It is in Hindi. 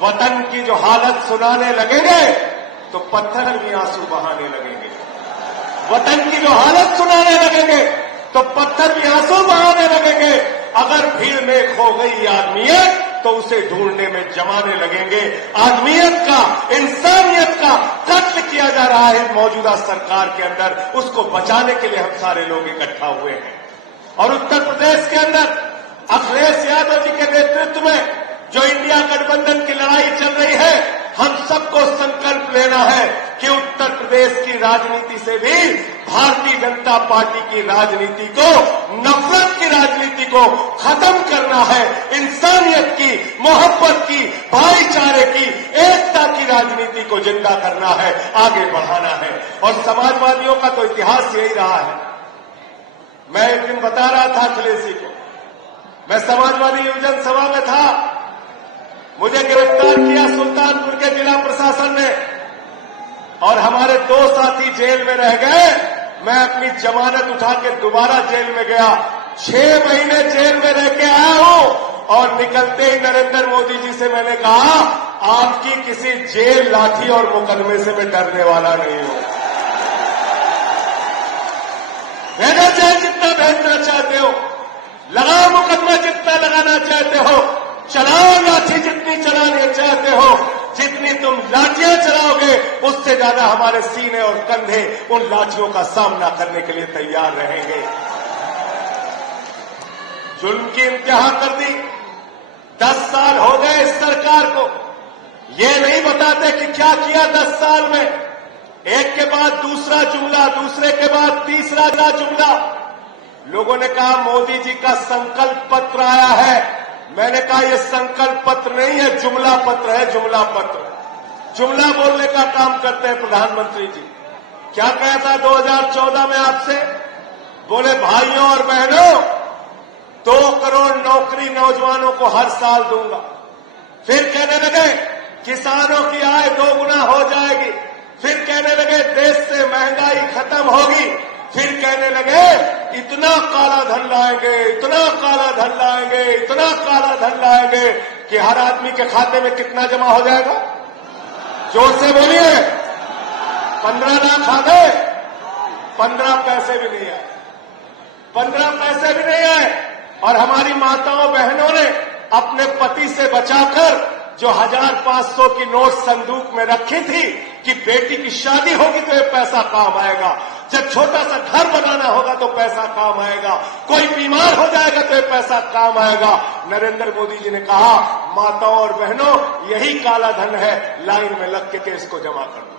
वतन की जो हालत सुनाने लगेंगे तो पत्थर भी आंसू बहाने लगेंगे। वतन की जो हालत सुनाने लगेंगे तो पत्थर भी आंसू बहाने लगेंगे। अगर भीड़ में खो गई आदमियत तो उसे ढूंढने में जमाने लगेंगे। आदमियत का, इंसानियत का कत्ल किया जा रहा है मौजूदा सरकार के अंदर। उसको बचाने के लिए हम सारे लोग इकट्ठा हुए हैं। और उत्तर प्रदेश के अंदर अखिलेश यादव जी के नेतृत्व में जो इंडिया गठबंधन की लड़ाई चल रही है, हम सबको संकल्प लेना है कि उत्तर प्रदेश की राजनीति से भी भारतीय जनता पार्टी की राजनीति को, नफरत की राजनीति को खत्म करना है। इंसानियत की, मोहब्बत की, भाईचारे की, एकता की राजनीति को जिंदा करना है, आगे बढ़ाना है। और समाजवादियों का तो इतिहास यही रहा है। मैं एक दिन बता रहा था अखिलेश जी को, मैं समाजवादी युवजन सभा में था, मुझे गिरफ्तार किया सुल्तानपुर के जिला प्रशासन ने और हमारे 2 साथी जेल में रह गए। मैं अपनी जमानत उठा के दोबारा जेल में गया। 6 महीने जेल में रह के आया हूं और निकलते ही नरेंद्र मोदी जी से मैंने कहा, आपकी किसी जेल, लाठी और मुकदमे से मैं डरने वाला नहीं हूं। भेजना चाहे जितना भेजना चाहते हो, लगाओ मुकदमा जितना लगाना चाहते हो, चलाओ लाठी जितनी चलानी चाहते हो। जितनी तुम लाठियां चलाओगे उससे ज्यादा हमारे सीने और कंधे उन लाठियों का सामना करने के लिए तैयार रहेंगे। जुल्म की इंतहा कर दी। 10 साल हो गए इस सरकार को, ये नहीं बताते कि क्या किया 10 साल में। एक के बाद दूसरा जुमला, दूसरे के बाद तीसरा जुमला। लोगों ने कहा मोदी जी का संकल्प पत्र आया है। मैंने कहा यह संकल्प पत्र नहीं है, जुमला पत्र है, जुमला पत्र। जुमला बोलने का काम करते हैं प्रधानमंत्री जी। क्या कहा था 2014 में आपसे? बोले भाइयों और बहनों 2 करोड़ नौकरी नौजवानों को हर साल दूंगा। फिर कहने लगे किसानों की आय 2 गुना हो जाएगी। फिर कहने लगे देश से महंगाई खत्म होगी। फिर कहने लगे इतना काला धन लाएंगे, इतना काला धन लाएंगे, इतना काला धन लाएंगे कि हर आदमी के खाते में कितना जमा हो जाएगा? जोर से बोलिए। 15 लाख आ गए, 15 पैसे भी नहीं आए, 15 पैसे भी नहीं आए। और हमारी माताओं बहनों ने अपने पति से बचाकर जो 1500 की नोट संदूक में रखी थी कि बेटी की शादी होगी तो ये पैसा काम आएगा, जब छोटा सा घर बनाना होगा तो पैसा काम आएगा, कोई बीमार हो जाएगा तो ये पैसा काम आएगा। नरेंद्र मोदी जी ने कहा माताओं और बहनों यही काला धन है, लाइन में लग के इसको जमा कर दो।